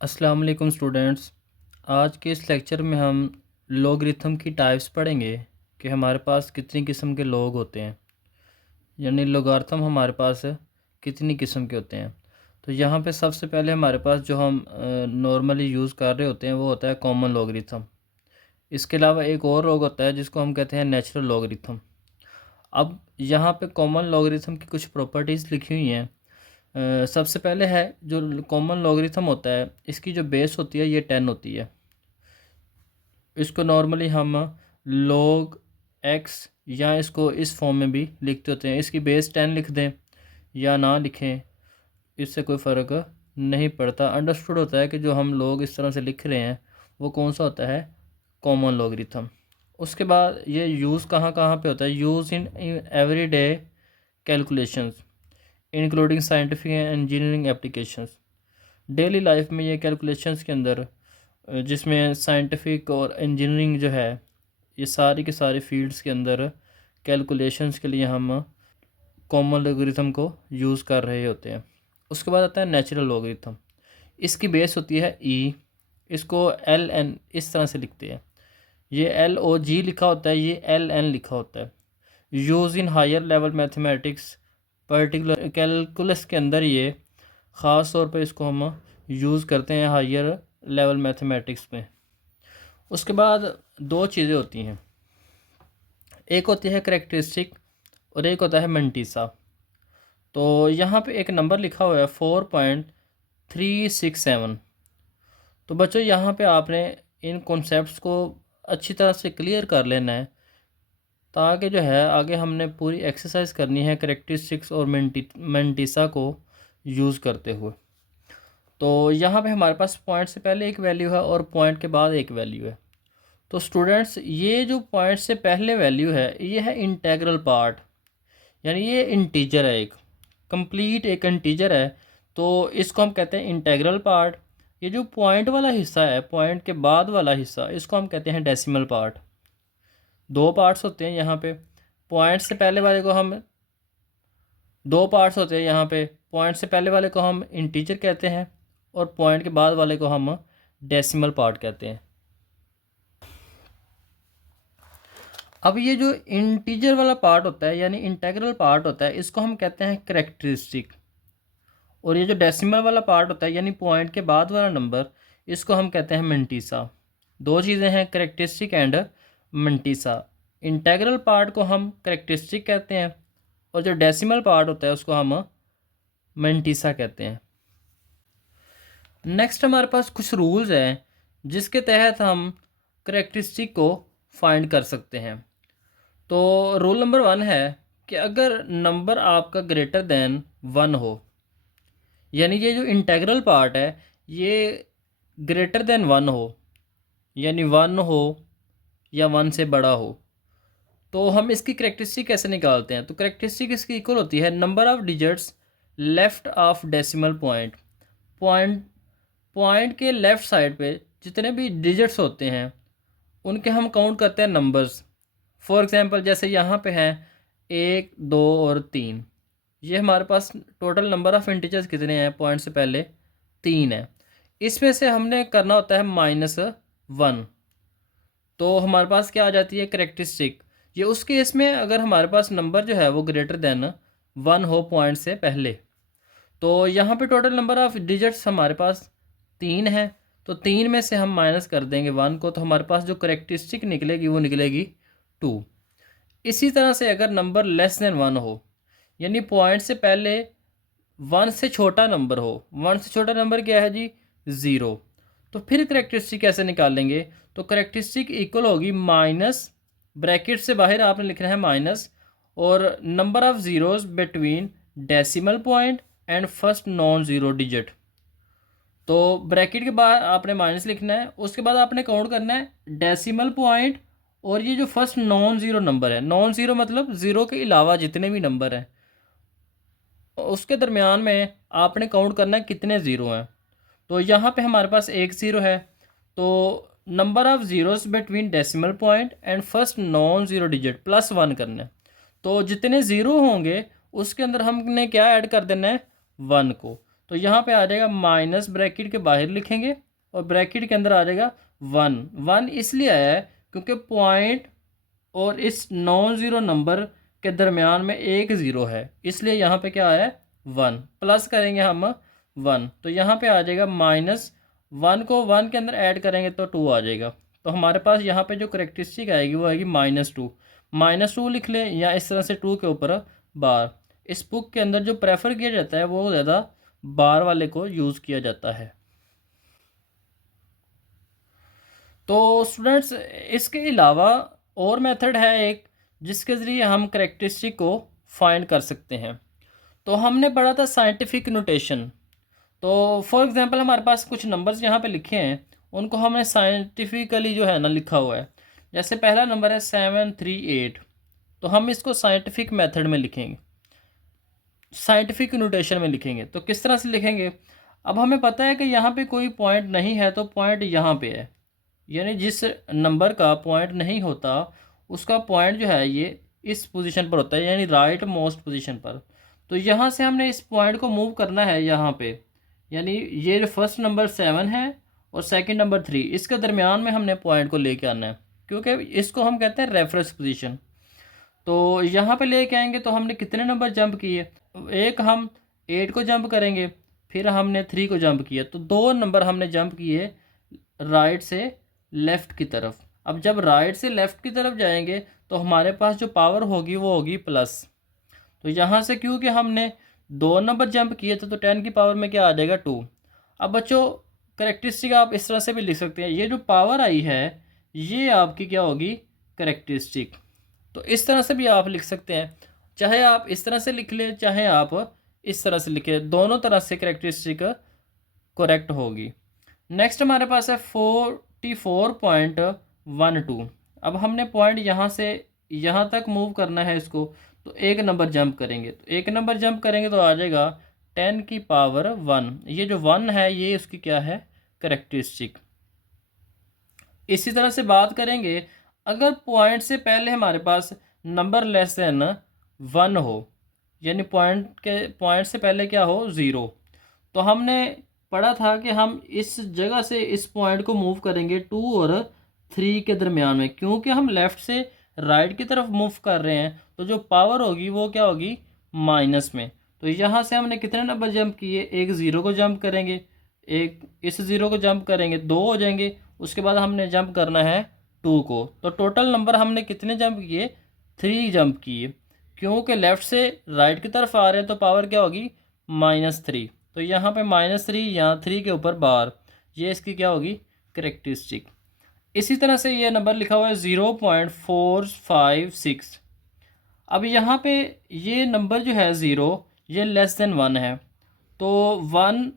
अस्सलाम वालेकुम स्टूडेंट्स। आज के इस लेक्चर में हम लॉगरिथम की टाइप्स पढ़ेंगे कि हमारे पास कितनी किस्म के लॉग होते हैं, यानी लॉगरिथम हमारे पास कितनी किस्म के होते हैं। तो यहाँ पे सबसे पहले हमारे पास जो हम नॉर्मली यूज़ कर रहे होते हैं वो होता है कॉमन लॉगरिथम। इसके अलावा एक और लॉग होता है जिसको हम कहते हैं नेचुरल लॉगरिथम। अब यहाँ पे कॉमन लॉगरिथम की कुछ प्रॉपर्टीज़ लिखी हुई हैं। सबसे पहले है जो कॉमन लॉगरिथम होता है, इसकी जो बेस होती है ये 10 होती है। इसको नॉर्मली हम log x या इसको इस फॉर्म में भी लिखते होते हैं। इसकी बेस 10 लिख दें या ना लिखें, इससे कोई फ़र्क नहीं पड़ता। अंडरस्टूड होता है कि जो हम लोग इस तरह से लिख रहे हैं वो कौन सा होता है, कॉमन लॉगरिथम। उसके बाद ये यूज़ कहाँ कहाँ पे होता है, use in everyday calculations including scientific and engineering applications. Daily life में ये कैलकुलेशंस के अंदर जिसमें साइंटिफिक और इंजीनियरिंग जो है, ये सारी के सारी फील्ड्स के अंदर कैलकुलेशंस के लिए हम कॉमन लॉगरिथम को यूज़ कर रहे होते हैं। उसके बाद आता है नेचुरल लॉगरिथम। इसकी बेस होती है ई, इसको एल एन इस तरह से लिखते हैं। ये एल ओ जी लिखा होता है, ये एल एन लिखा होता है। Use in higher level mathematics, particular calculus के अंदर ये ख़ास तौर पर इसको हम यूज़ करते हैं हायर लेवल मैथमेटिक्स में। उसके बाद दो चीज़ें होती हैं, एक होती है करेक्टरिस्टिक और एक होता है मंटीसा। तो यहाँ पे एक नंबर लिखा हुआ है 4.367। तो बच्चों यहाँ पे आपने इन कॉन्सेप्ट्स को अच्छी तरह से क्लियर कर लेना है, ताकि जो है आगे हमने पूरी एक्सरसाइज करनी है करेक्टरिस्टिक्स और मंटीसा को यूज़ करते हुए। तो यहाँ पे हमारे पास पॉइंट से पहले एक वैल्यू है और पॉइंट के बाद एक वैल्यू है। तो स्टूडेंट्स, ये जो पॉइंट से पहले वैल्यू है ये है इंटेग्रल पार्ट, यानी ये इंटीजर है, एक कंप्लीट एक इंटीजर है। तो इसको हम कहते हैं इंटेग्रल पार्ट। ये जो पॉइंट वाला हिस्सा है, पॉइंट के बाद वाला हिस्सा, इसको हम कहते हैं डेसिमल पार्ट। दो पार्ट्स होते हैं यहाँ पे। पॉइंट से पहले वाले को हम, दो पार्ट्स होते हैं यहाँ पे। पॉइंट से पहले वाले को हम इंटीजर कहते हैं और पॉइंट के बाद वाले को हम डेसिमल पार्ट कहते हैं। अब ये जो इंटीजर वाला पार्ट होता है यानी इंटेग्रल पार्ट होता है, इसको हम कहते हैं करेक्टरिस्टिक। और ये जो डेसिमल वाला पार्ट होता है यानी पॉइंट के बाद वाला नंबर, इसको हम कहते हैं मंटीसा। दो चीज़ें हैं, करेक्टरिस्टिक एंड मंटीसा। इंटेग्रल पार्ट को हम करेक्टरिस्टिक कहते हैं और जो डेसिमल पार्ट होता है उसको हम मंटीसा कहते हैं। नेक्स्ट हमारे पास कुछ रूल्स हैं जिसके तहत हम करेक्टरिस्टिक को फाइंड कर सकते हैं। तो रूल नंबर 1 है कि अगर नंबर आपका ग्रेटर देन 1 हो, यानी ये जो इंटेग्रल पार्ट है ये ग्रेटर देन 1 हो, यानी 1 हो या 1 से बड़ा हो, तो हम इसकी करेक्टरिस्टिक कैसे निकालते हैं। तो करेक्टरिस्टिक इसकी इक्वल होती है number of digits left of decimal point. Point point के लेफ़्ट साइड पे जितने भी डिजिट्स होते हैं उनके हम काउंट करते हैं नंबर्स। फॉर एग्ज़ाम्पल जैसे यहाँ पे हैं 1, 2 और 3, ये हमारे पास टोटल नंबर ऑफ़ इंटीजर्स कितने हैं, पॉइंट से पहले 3 है। इसमें से हमने करना होता है -1, तो हमारे पास क्या आ जाती है, करेक्टरिस्टिक। ये उस केस में अगर हमारे पास नंबर जो है वो ग्रेटर देन 1 हो पॉइंट से पहले। तो यहाँ पे टोटल नंबर ऑफ़ डिजिट्स हमारे पास 3 है, तो 3 में से हम माइनस कर देंगे 1 को, तो हमारे पास जो करेक्टरिस्टिक निकलेगी वो निकलेगी 2। इसी तरह से अगर नंबर लेस देन 1 हो, यानी पॉइंट से पहले 1 से छोटा नंबर हो, 1 से छोटा नंबर क्या है जी, 0, तो फिर करेक्टरिस्टिक कैसे निकालेंगे। तो करेक्टरिस्टिक इक्वल होगी माइनस, ब्रैकेट से बाहर आपने लिखना है माइनस, और number of zeros between decimal point and first non zero digit. तो ब्रैकेट के बाद आपने माइनस लिखना है, उसके बाद आपने काउंट करना है डेसिमल पॉइंट और ये जो फर्स्ट नॉन ज़ीरो नंबर है, नॉन ज़ीरो मतलब ज़ीरो के अलावा जितने भी नंबर हैं उसके दरमियान में आपने काउंट करना है कितने ज़ीरो हैं। तो यहाँ पे हमारे पास एक ज़ीरो है, तो number of zeros between decimal point and first non zero digit +1 करना है। तो जितने ज़ीरो होंगे उसके अंदर हमने क्या ऐड कर देना है, 1 को। तो यहाँ पे आ जाएगा माइनस, ब्रैकेट के बाहर लिखेंगे और ब्रैकेट के अंदर आ जाएगा 1। 1 इसलिए आया है क्योंकि पॉइंट और इस नॉन ज़ीरो नंबर के दरमियान में एक ज़ीरो है, इसलिए यहाँ पे क्या आया है 1। प्लस करेंगे हम 1, तो यहाँ पे आ जाएगा माइनस, 1 को 1 के अंदर ऐड करेंगे तो 2 आ जाएगा। तो हमारे पास यहाँ पे जो करेक्टरिस्टिक आएगी वो आएगी -2। -2 लिख लें या इस तरह से 2 के ऊपर बार। इस बुक के अंदर जो प्रेफर किया जाता है वो ज़्यादा बार वाले को यूज़ किया जाता है। तो स्टूडेंट्स, इसके अलावा और मेथड है एक जिसके ज़रिए हम करेक्टरिस्टिक को फाइंड कर सकते हैं। तो हमने पढ़ा था साइंटिफिक नोटेशन। तो फॉर एग्जांपल हमारे पास कुछ नंबर्स यहाँ पे लिखे हैं, उनको हमने साइंटिफिकली जो है ना लिखा हुआ है। जैसे पहला नंबर है 738, तो हम इसको साइंटिफिक मेथड में लिखेंगे, साइंटिफिक नोटेशन में लिखेंगे। तो किस तरह से लिखेंगे? अब हमें पता है कि यहाँ पे कोई पॉइंट नहीं है, तो पॉइंट यहाँ पे है, यानी जिस नंबर का पॉइंट नहीं होता उसका पॉइंट जो है ये इस पोजीशन पर होता है, यानी राइट मोस्ट पोजीशन पर। तो यहाँ से हमने इस पॉइंट को मूव करना है यहाँ पे, यानी ये जो फर्स्ट नंबर 7 है और सेकंड नंबर 3, इसके दरमियान में हमने पॉइंट को लेके आना है, क्योंकि इसको हम कहते हैं रेफरेंस पोजीशन। तो यहाँ पे लेके आएंगे तो हमने कितने नंबर जंप किए? एक हम 8 को जंप करेंगे, फिर हमने 3 को जंप किया, तो 2 नंबर हमने जंप किए राइट से लेफ़्ट की तरफ। अब जब राइट से लेफ़्ट की तरफ जाएंगे तो हमारे पास जो पावर होगी वो होगी प्लस। तो यहाँ से क्योंकि हमने 2 नंबर जंप किए थे तो 10 की पावर में क्या आ जाएगा 2। अब बच्चों, करेक्टरिस्टिक आप इस तरह से भी लिख सकते हैं, ये जो पावर आई है ये आपकी क्या होगी? करेक्टरिस्टिक। तो इस तरह से भी आप लिख सकते हैं, चाहे आप इस तरह से लिख लें चाहे आप इस तरह से लिखें, दोनों तरह से करेक्टरिस्टिक करेक्ट होगी। नेक्स्ट हमारे पास है 44.12। अब हमने पॉइंट यहाँ से यहाँ तक मूव करना है इसको, तो एक नंबर जंप करेंगे, तो एक नंबर जंप करेंगे तो आ जाएगा 10 की पावर 1। ये जो 1 है ये उसकी क्या है? करेक्टरिस्टिक। इसी तरह से बात करेंगे, अगर पॉइंट से पहले हमारे पास नंबर लेस देन 1 हो, यानी पॉइंट से पहले क्या हो? 0, तो हमने पढ़ा था कि हम इस जगह से इस पॉइंट को मूव करेंगे 2 और 3 के दरमियान में, क्योंकि हम लेफ़्ट से राइट की तरफ मूव कर रहे हैं, तो जो पावर होगी वो क्या होगी? माइनस में। तो यहाँ से हमने कितने नंबर जंप किए? एक 0 को जंप करेंगे, एक इस 0 को जंप करेंगे, 2 हो जाएंगे, उसके बाद हमने जंप करना है 2 को। तो टोटल नंबर हमने कितने जंप किए? 3 जंप किए, क्योंकि लेफ़्ट से राइट की तरफ आ रहे हैं तो पावर क्या होगी? -3। तो यहाँ पे -3, यहाँ 3 के ऊपर बार, ये इसकी क्या होगी? करेक्टरिस्टिक। इसी तरह से ये नंबर लिखा हुआ है 0.456। अब यहाँ पे ये नंबर जो है 0, ये लेस देन 1 है, तो 1,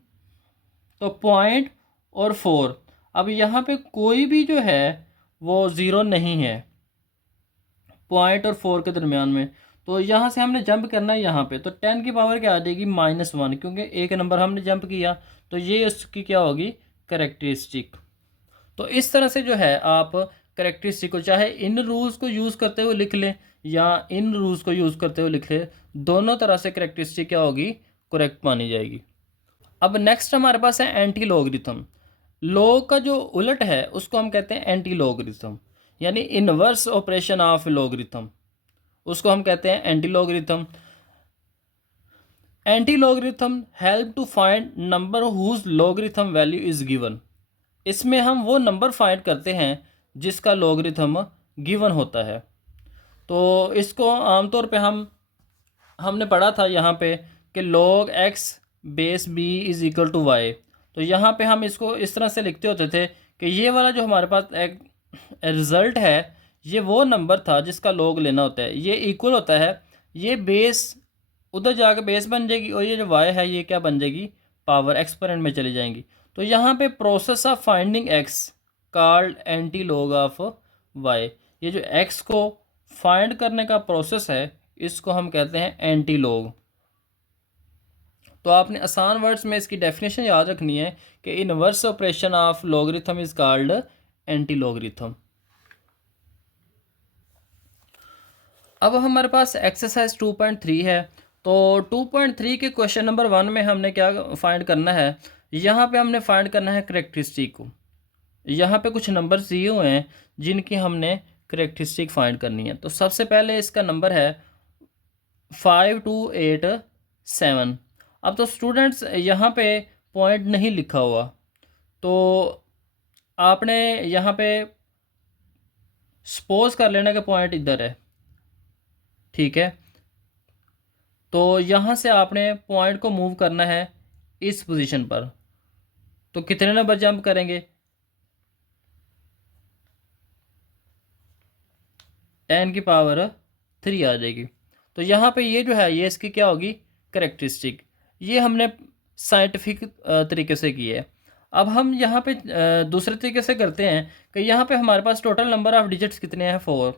तो पॉइंट और 4, अब यहाँ पे कोई भी जो है वो 0 नहीं है पॉइंट और 4 के दरमियान में। तो यहाँ से हमने जंप करना है यहाँ पे, तो 10 की पावर क्या आ जाएगी? -1, क्योंकि एक नंबर हमने जंप किया, तो ये उसकी क्या होगी? करेक्टरिस्टिक। तो इस तरह से जो है आप करेक्टरिस्टिक को चाहे इन रूल्स को यूज़ करते हुए लिख लें या इन रूल्स को यूज़ करते हुए लिख लें, दोनों तरह से करेक्टरिस्टिक क्या होगी? करेक्ट मानी जाएगी। अब नेक्स्ट हमारे पास है एंटी लॉगरिथम। लॉग का जो उलट है उसको हम कहते हैं एंटी लॉगरिथम, यानी इनवर्स ऑपरेशन ऑफ लॉगरिथम, उसको हम कहते हैं anti logarithm. Anti logarithm help to find number whose logarithm value is given. इसमें हम वो नंबर फाइंड करते हैं जिसका लॉगरिथम गिवन होता है। तो इसको आमतौर पे हमने पढ़ा था यहाँ पे कि log x base b is equal to y. तो यहाँ पे हम इसको इस तरह से लिखते होते थे कि ये वाला जो हमारे पास एक रिज़ल्ट है ये वो नंबर था जिसका log लेना होता है, ये इक्वल होता है, ये बेस उधर जाकर बेस बन जाएगी और ये जो y है ये क्या बन जाएगी? पावर एक्सपोनेंट में चली जाएंगी। तो यहाँ पे process of finding x called anti log of y, ये जो x को फाइंड करने का प्रोसेस है इसको हम कहते हैं एंटी लॉग। तो आपने आसान वर्ड्स में इसकी डेफिनेशन याद रखनी है कि inverse operation of logarithm is called anti logarithm. अब हमारे पास एक्सरसाइज 2.3 है, तो तो 2.3 के क्वेश्चन नंबर 1 में हमने क्या फाइंड करना है, यहाँ पे हमने फाइंड करना है करेक्टरिस्टिक को। यहाँ पे कुछ नंबर दिए हुए हैं जिनकी हमने करेक्टरिस्टिक फाइंड करनी है। तो सबसे पहले इसका नंबर है 5287। अब तो स्टूडेंट्स यहाँ पे पॉइंट नहीं लिखा हुआ, तो आपने यहाँ पे सपोज कर लेना कि पॉइंट इधर है, ठीक है। तो यहाँ से आपने पॉइंट को मूव करना है इस पोजीशन पर। तो कितने नंबर जंप करेंगे, 10 की पावर 3 आ जाएगी। तो यहाँ पे ये जो है ये इसकी क्या होगी, करेक्टरिस्टिक। ये हमने साइंटिफिक तरीके से की है। अब हम यहाँ पे दूसरे तरीके से करते हैं कि यहाँ पे हमारे पास टोटल नंबर ऑफ डिजिट्स कितने हैं, 4।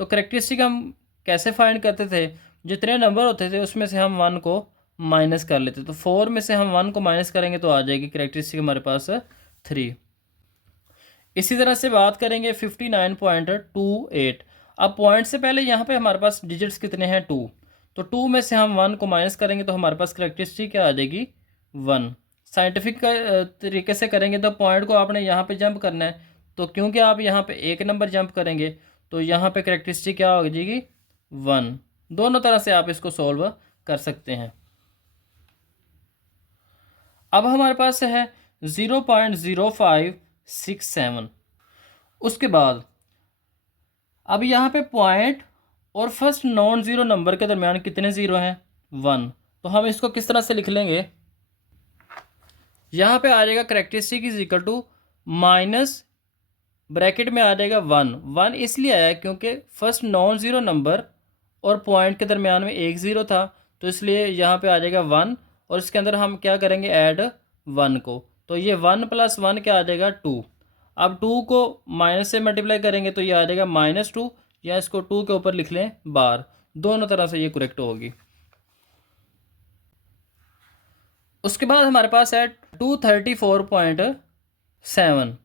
तो करेक्टरिस्टिक हम कैसे फाइंड करते थे, जितने नंबर होते थे उसमें से हम 1 को माइनस कर लेते। तो 4 में से हम 1 को माइनस करेंगे तो आ जाएगी करेक्टरिस्टिक हमारे पास 3। इसी तरह से बात करेंगे 59.28। अब पॉइंट से पहले यहाँ पे हमारे पास डिजिट्स कितने हैं, 2। तो 2 में से हम 1 को माइनस करेंगे तो हमारे पास करेक्टरिस्टिक क्या आ जाएगी, 1। साइंटिफिक तरीके से करेंगे तो पॉइंट को आपने यहाँ पे जंप करना है। तो क्योंकि आप यहाँ पे एक नंबर जंप करेंगे तो यहाँ पे करेक्टरिस्टिक क्या हो जाएगी, 1। दोनों तरह से आप इसको सॉल्व कर सकते हैं। अब हमारे पास है 0.0567। उसके बाद अब यहाँ पे पॉइंट और फर्स्ट नॉन ज़ीरो नंबर के दरमियान कितने ज़ीरो हैं, 1। तो हम इसको किस तरह से लिख लेंगे, यहाँ पे आ जाएगा characteristic is equal to minus bracket में आ जाएगा 1। 1 इसलिए आया क्योंकि फर्स्ट नॉन ज़ीरो नंबर और पॉइंट के दरमियान में एक ज़ीरो था, तो इसलिए यहाँ पे आ जाएगा 1। और इसके अंदर हम क्या करेंगे, ऐड 1 को। तो ये 1 + 1 क्या आ जाएगा, 2। अब 2 को माइनस से मल्टीप्लाई करेंगे तो ये आ जाएगा -2, या इसको 2 के ऊपर लिख लें बार। दोनों तरह से ये करेक्ट होगी। उसके बाद हमारे पास है 234.7।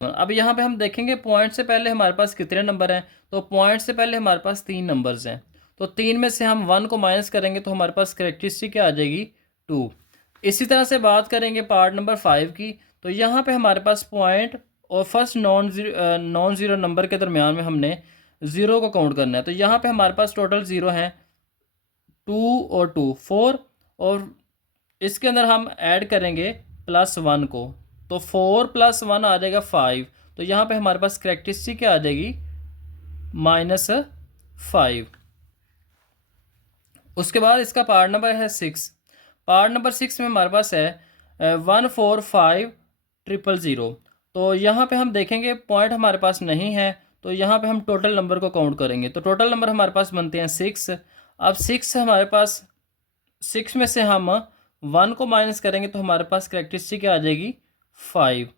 अब यहाँ पे हम देखेंगे पॉइंट से पहले हमारे पास कितने नंबर हैं। तो पॉइंट से पहले हमारे पास 3 नंबर्स हैं। तो 3 में से हम 1 को माइनस करेंगे तो हमारे पास करेक्टरिस्टिक क्या आ जाएगी, 2। इसी तरह से बात करेंगे पार्ट नंबर 5 की। तो यहाँ पे हमारे पास पॉइंट और फर्स्ट नॉन ज़ीरो नंबर के दरमियान में हमने ज़ीरो को काउंट करना है। तो यहाँ पे हमारे पास टोटल ज़ीरो हैं, 2 और 2 4, और इसके अंदर हम ऐड करेंगे +1 को। तो 4 + 1 आ जाएगा 5। तो यहाँ पे हमारे पास करेक्टरिस्टिक क्या आ जाएगी, -5। उसके बाद इसका पार्ट नंबर है 6। पार्ट नंबर 6 में हमारे पास है 145,000। तो यहाँ पे हम देखेंगे पॉइंट हमारे पास नहीं है, तो यहाँ पे हम टोटल नंबर को काउंट करेंगे। तो टोटल नंबर हमारे पास बनते हैं 6। अब 6 हमारे पास, 6 में से हम 1 को माइनस करेंगे तो हमारे पास करेक्टरिस्टिक क्या आ जाएगी, 5।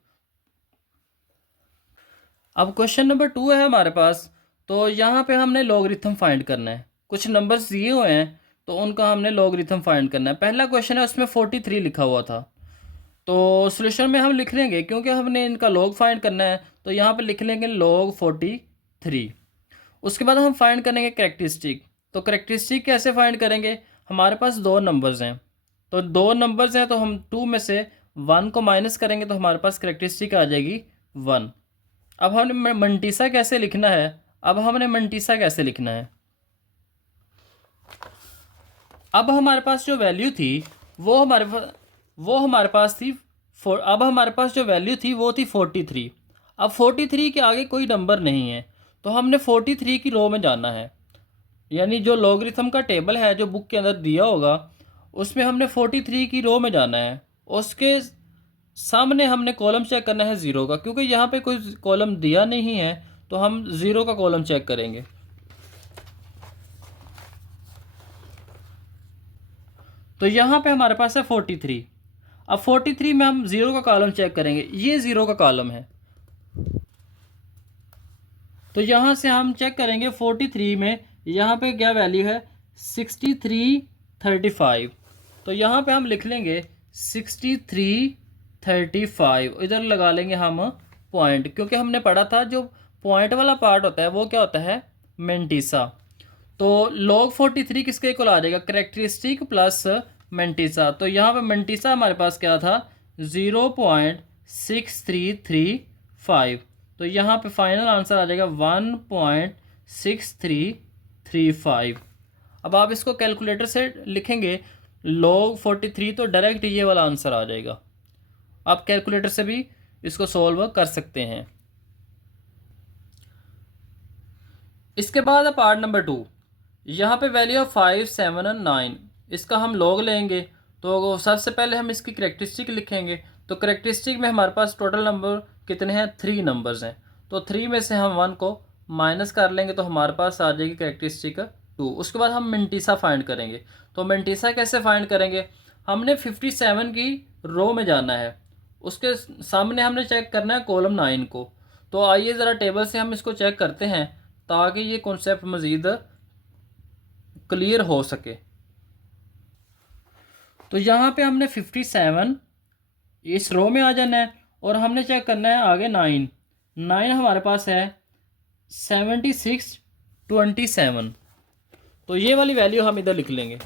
अब क्वेश्चन नंबर 2 है हमारे पास। तो यहाँ पे हमने लॉगरिथम फाइंड करना है। कुछ नंबर्स दिए हुए हैं तो उनका हमने लॉगरिथम फाइंड करना है। पहला क्वेश्चन है, उसमें 43 लिखा हुआ था। तो सॉल्यूशन में हम लिख लेंगे, क्योंकि हमने इनका लॉग फाइंड करना है तो यहाँ पे लिख लेंगे log 43। उसके बाद हम फाइंड करेंगे करेक्टरिस्टिक। तो करेक्टरिस्टिक कैसे फाइंड करेंगे, हमारे पास 2 नंबर्स हैं। तो 2 नंबर्स हैं तो हम 2 में से 1 को माइनस करेंगे तो हमारे पास करेक्टरिस्टिक आ जाएगी 1। अब हमने मंटीसा कैसे लिखना है, अब हमारे पास जो वैल्यू थी वो हमारे पास थी अब हमारे पास जो वैल्यू थी वो थी 43। अब 43 के आगे कोई नंबर नहीं है, तो हमने 43 की रो में जाना है। यानी जो लॉगरिथम का टेबल है जो बुक के अंदर दिया होगा उसमें हमने 43 की रो में जाना है। उसके सामने हमने कॉलम चेक करना है 0 का, क्योंकि यहाँ पे कोई कॉलम दिया नहीं है तो हम 0 का कॉलम चेक करेंगे। तो यहाँ पे हमारे पास है 43। अब 43 में हम 0 का कॉलम चेक करेंगे, ये 0 का कॉलम है। तो यहाँ से हम चेक करेंगे 43 में यहाँ पे क्या वैल्यू है, 6335। तो यहाँ पे हम लिख लेंगे 6335, इधर लगा लेंगे हम पॉइंट, क्योंकि हमने पढ़ा था जो पॉइंट वाला पार्ट होता है वो क्या होता है, मेंटीसा। तो log 43 किसके इक्वल आ जाएगा, करेक्टरिस्टिक प्लस मेंटिसा। तो यहाँ पे मेंटिसा हमारे पास क्या था, 0.6335। तो यहाँ पे फाइनल आंसर आ जाएगा 1.6335। अब आप इसको कैलकुलेटर से लिखेंगे log 43, तो डायरेक्ट ये वाला आंसर आ जाएगा। आप कैलकुलेटर से भी इसको सॉल्व कर सकते हैं। इसके बाद पार्ट नंबर 2, यहाँ पे वैल्यू ऑफ 5, 7 और 9, इसका हम लॉग लेंगे। तो सबसे पहले हम इसकी करेक्टरिस्टिक लिखेंगे। तो करेक्टरिस्टिक में हमारे पास टोटल नंबर कितने हैं, 3 नंबर्स हैं। तो 3 में से हम 1 को माइनस कर लेंगे तो हमारे पास आ जाएगी करेक्टरिस्टिक 2। उसके बाद हम मेंटिसा फाइंड करेंगे। तो मेंटिसा कैसे फाइंड करेंगे, हमने 57 की रो में जाना है, उसके सामने हमने चेक करना है कॉलम 9 को। तो आइए ज़रा टेबल से हम इसको चेक करते हैं ताकि ये कॉन्सेप्ट मज़ीद क्लियर हो सके। तो यहाँ पे हमने 57 इस रो में आ जाना है और हमने चेक करना है आगे 9। 9 हमारे पास है 76, 27। तो ये वाली वैल्यू हम इधर लिख लेंगे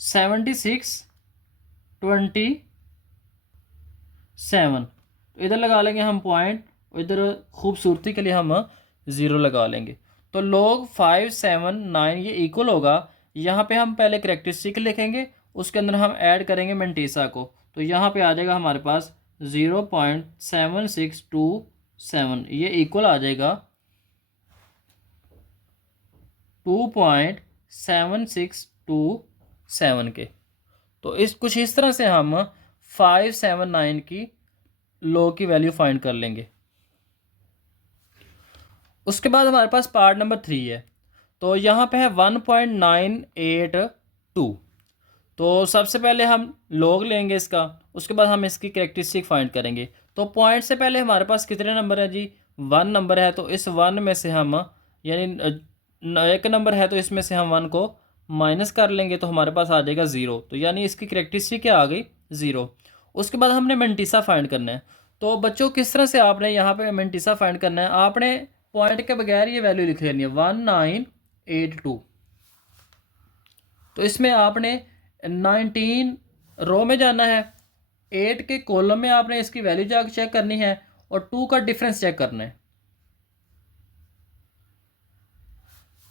76, 27। तो इधर लगा लेंगे हम पॉइंट, इधर खूबसूरती के लिए हम 0 लगा लेंगे। तो log 5, 7, 9 ये इक्वल होगा, यहाँ पे हम पहले करेक्टरिस्टिक लिखेंगे, उसके अंदर हम ऐड करेंगे मेंटिसा को। तो यहाँ पे आ जाएगा हमारे पास 0.7627, ये इक्वल आ जाएगा 2.7627 के। तो कुछ इस तरह से हम 5, 7, 9 की log की वैल्यू फाइंड कर लेंगे। उसके बाद हमारे पास पार्ट नंबर 3 है। तो यहाँ पे है 1.982। तो सबसे पहले हम लॉग लेंगे इसका, उसके बाद हम इसकी करेक्टरिस्टिक फाइंड करेंगे। तो पॉइंट से पहले हमारे पास कितने नंबर है जी, 1 नंबर है। तो इस 1 में से हम यानी एक नंबर है तो इसमें से हम 1 को माइनस कर लेंगे तो हमारे पास आ जाएगा 0। तो यानी इसकी करेक्टरिस्टिक क्या आ गई, 0। उसके बाद हमने मेंटिसा फाइंड करना है। तो बच्चों किस तरह से आपने यहाँ पे मेंटिसा फाइंड करना है, आपने पॉइंट के बगैर ये वैल्यू लिख लेनी है 1982। तो इसमें आपने 19 रो में जाना है, 8 के कॉलम में आपने इसकी वैल्यू जाकर चेक करनी है और 2 का डिफरेंस चेक करना है।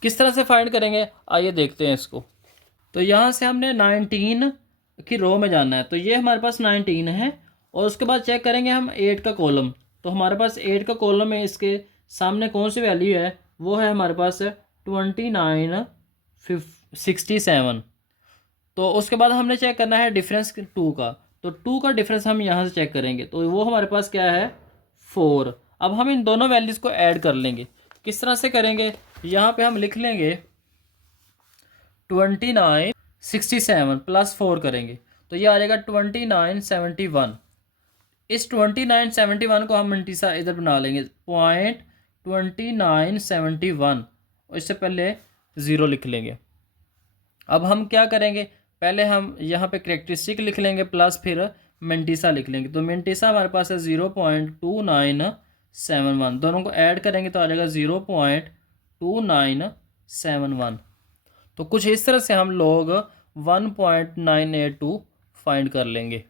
किस तरह से फाइंड करेंगे आइए देखते हैं इसको। तो यहाँ से हमने 19 की रो में जाना है, तो ये हमारे पास 19 है और उसके बाद चेक करेंगे हम 8 का कॉलम। तो हमारे पास 8 का कॉलम में इसके सामने कौन सी वैल्यू है, वो है हमारे पास 2967। तो उसके बाद हमने चेक करना है डिफरेंस 2 का। तो 2 का डिफरेंस हम यहाँ से चेक करेंगे, तो वो हमारे पास क्या है, 4। अब हम इन दोनों वैल्यूज़ को ऐड कर लेंगे। किस तरह से करेंगे, यहाँ पे हम लिख लेंगे 2967 प्लस 4 करेंगे तो ये आ जाएगा 2971। इस 2971 को हम मेंटिसा इधर बना लेंगे 0.2971 और इससे पहले 0 लिख लेंगे। अब हम क्या करेंगे, पहले हम यहाँ पे करेक्टरिस्टिक लिख लेंगे प्लस फिर मेंटिसा लिख लेंगे। तो मेंटिसा हमारे पास है 0.2971, दोनों को ऐड करेंगे तो आ जाएगा 0.2971। तो कुछ इस तरह से हम लोग 1.982 फाइंड कर लेंगे।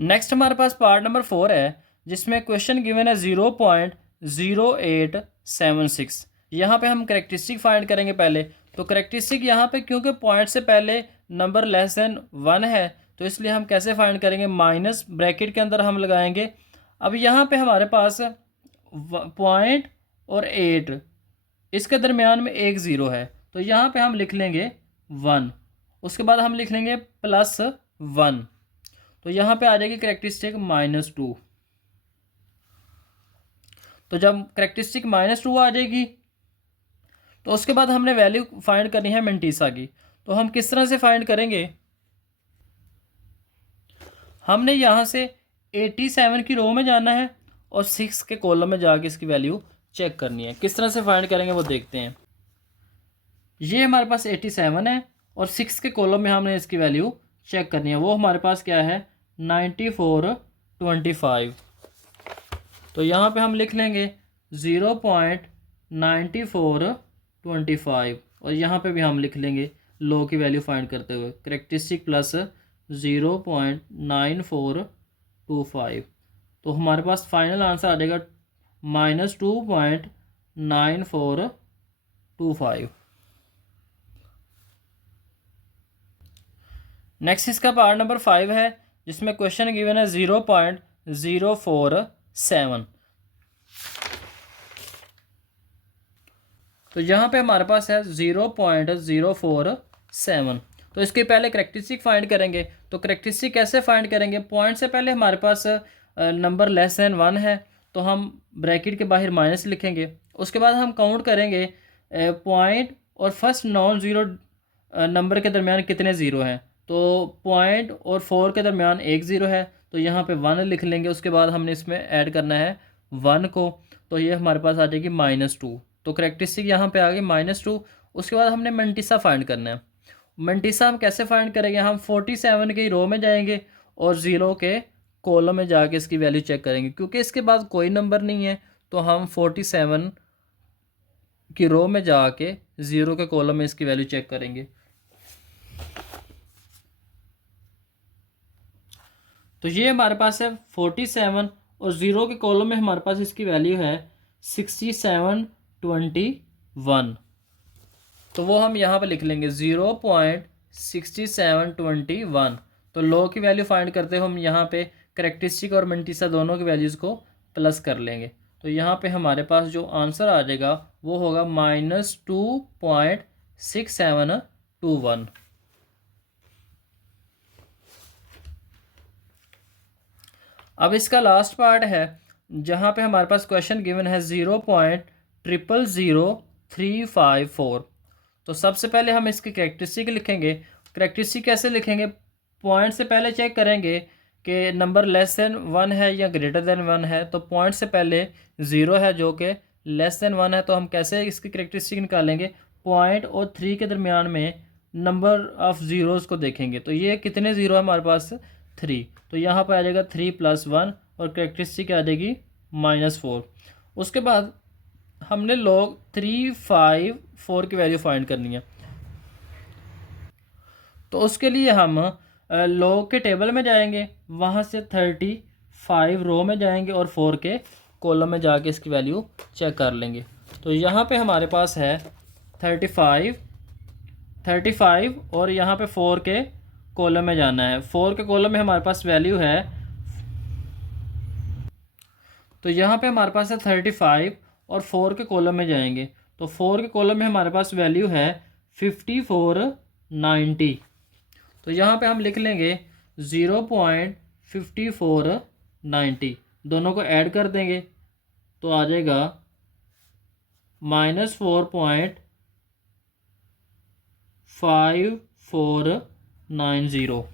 नेक्स्ट हमारे पास पार्ट नंबर 4 है जिसमें क्वेश्चन गिवन है 0.0876। यहाँ पे हम करेक्टरिस्टिक फाइंड करेंगे पहले। तो करेक्टरिस्टिक यहाँ पे क्योंकि पॉइंट से पहले नंबर लेस देन 1 है तो इसलिए हम कैसे फाइंड करेंगे, माइनस ब्रैकेट के अंदर हम लगाएंगे। अब यहाँ पे हमारे पास पॉइंट और 8 इसके दरमियान में एक 0 है तो यहाँ पे हम लिख लेंगे 1। उसके बाद हम लिख लेंगे +1। तो यहाँ पे आ जाएगी करेक्टरिस्टिक -2। तो जब करेक्टरिस्टिक -2 आ जाएगी तो उसके बाद हमने वैल्यू फाइंड करनी है मेंटिसा की। तो हम किस तरह से फाइंड करेंगे, हमने यहाँ से 87 की रो में जाना है और 6 के कॉलम में जाके इसकी वैल्यू चेक करनी है। किस तरह से फाइंड करेंगे वो देखते हैं। ये हमारे पास 87 है और 6 के कॉलम में हमने इसकी वैल्यू चेक करनी है, वो हमारे पास क्या है 9425। तो यहाँ पे हम लिख लेंगे 0.9425 और यहाँ पे भी हम लिख लेंगे लो की वैल्यू फाइंड करते हुए करेक्टरिस्टिक प्लस 0.9425। तो हमारे पास फाइनल आंसर आ जाएगा -2.9425। नेक्स्ट इसका पार्ट नंबर 5 है जिसमें क्वेश्चन गिवन है 0.047। तो यहाँ पे हमारे पास है 0.047। तो इसके पहले करेक्टरिस्टिक फाइंड करेंगे। तो करेक्टरिस्टिक कैसे फाइंड करेंगे, पॉइंट से पहले हमारे पास नंबर लेस देन 1 है तो हम ब्रैकेट के बाहर माइनस लिखेंगे। उसके बाद हम काउंट करेंगे पॉइंट और फर्स्ट नॉन ज़ीरो नंबर के दरमियान कितने ज़ीरो हैं। तो पॉइंट और 4 के दरमियान एक ज़ीरो है तो यहाँ पे 1 लिख लेंगे। उसके बाद हमने इसमें ऐड करना है 1 को, तो ये हमारे पास आ जाएगी -2। तो करेक्टरिस्टिक यहाँ पे आ गई -2। उसके बाद हमने मंटिसा फाइंड करना है। मंटिसा हम कैसे फाइंड करेंगे, हम 47 की रो में जाएंगे और 0 के कॉलम में जाके इसकी वैल्यू चेक करेंगे। क्योंकि इसके बाद कोई नंबर नहीं है तो हम 47 की रो में जाके 0 के कॉलम में इसकी वैल्यू चेक करेंगे। तो ये हमारे पास है 47 और 0 के कॉलम में हमारे पास इसकी वैल्यू है 6721। तो वो हम यहाँ पर लिख लेंगे 0.6721। तो लो की वैल्यू फाइंड करते हो हम यहाँ पे करेक्टरिस्टिक और मंटिसा दोनों की वैल्यूज़ को प्लस कर लेंगे। तो यहाँ पे हमारे पास जो आंसर आ जाएगा वो होगा -2.6721। अब इसका लास्ट पार्ट है जहाँ पे हमारे पास क्वेश्चन गिवन है 0.000354। तो सबसे पहले हम इसकी करेक्टरिस्टिक लिखेंगे। करेक्टरिस्टिक कैसे लिखेंगे, पॉइंट से पहले चेक करेंगे कि नंबर लेस देन 1 है या ग्रेटर देन 1 है। तो पॉइंट से पहले 0 है जो कि लेस देन 1 है, तो हम कैसे इसकी करेक्टरिस्टिक निकालेंगे, पॉइंट और 3 के दरमियान में नंबर ऑफ़ ज़ीरोज़ को देखेंगे। तो ये कितने ज़ीरो है हमारे पास, 3। तो यहाँ पर आ जाएगा 3 + 1 और करेक्टरिस्टिक आ जाएगी -4। उसके बाद हमने लॉग 354 की वैल्यू फाइंड करनी है। तो उसके लिए हम लॉग के टेबल में जाएंगे, वहाँ से 35 रो में जाएंगे और 4 के कॉलम में जाके इसकी वैल्यू चेक कर लेंगे। तो यहाँ पे हमारे पास है 35 और यहाँ पे 4 के कॉलम में जाना है। 4 के कॉलम में हमारे पास वैल्यू है, तो यहाँ पे हमारे पास है 35 और 4 के कॉलम में जाएंगे। तो 4 के कॉलम में हमारे पास वैल्यू है 5490। तो यहाँ पे हम लिख लेंगे 0.5490, दोनों को ऐड कर देंगे तो आ जाएगा -4.5490।